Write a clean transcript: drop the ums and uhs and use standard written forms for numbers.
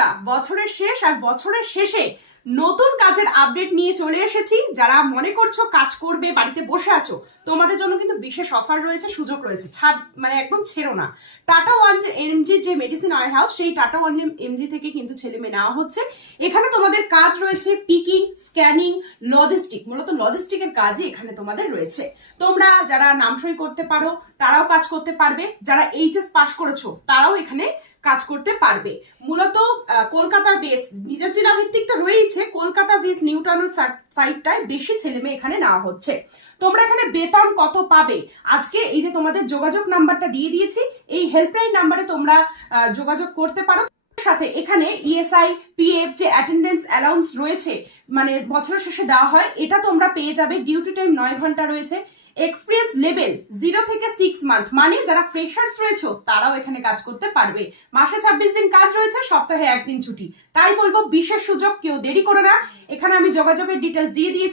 বন্ধুরা, বছরের শেষ আর বছরের শেষে নতুন কাজের আপডেট নিয়ে চলে এসেছি। যারা মনে করছো কাজ করবে, বাড়িতে বসে আছো, তোমাদের জন্য কিন্তু বিশেষ অফার রয়েছে, সুযোগ রয়েছে, ছাড় মানে একদম ছেড়ো না। টাটা ওয়ান যে এমজি যে মেডিসিন ওয়ার হাউস, সেই টাটা ওয়ান এমজি থেকে কিন্তু ছেলে মেয়ে নেওয়া হচ্ছে। এখানে তোমাদের কাজ রয়েছে পিকিং, স্ক্যানিং, লজিস্টিক, মূলত লজিস্টিকের কাজই এখানে তোমাদের রয়েছে। তোমরা যারা নামসই করতে পারো তারাও কাজ করতে পারবে, যারা এইচএস পাস করেছো তারাও এখানে কাজ করতে পারবে। মূলত কলকাতার বেস, নিজের জেলা ভিত্তিকটা রয়েছে, কলকাতা বেস নিউটাউন সাইডটায় বেশি ছেলে মেয়ে এখানে নেওয়া হচ্ছে। তোমরা এখানে বেতন কত পাবে, আজকে এই যে তোমাদের যোগাযোগ নাম্বারটা দিয়ে দিয়েছি, এই হেল্পলাইন নাম্বারে তোমরা যোগাযোগ করতে পারো। সাথে এখানে ইএসআই, পিএফ যে অ্যাটেন্ডেন্স অ্যালাউন্স রয়েছে, মানে বছরের শেষে দেওয়া হয়, এটা তোমরা পেয়ে যাবে। ডিউটি টাইম 9 ঘন্টা রয়েছে। এক্সপিরিয়েন্স লেভেল 0 থেকে 6 মান্থ, মানে যারা ফ্রেশার্স রয়েছে তারাও এখানে কাজ করতে পারবে। মাসে 26 দিন কাজ রয়েছে, সপ্তাহে 1 দিন ছুটি। তাই বলবো বিশেষ সুযোগ, কেউ দেরি করো না। এখানে আমি যোগাযোগের ডিটেলস দিয়ে দিয়েছি।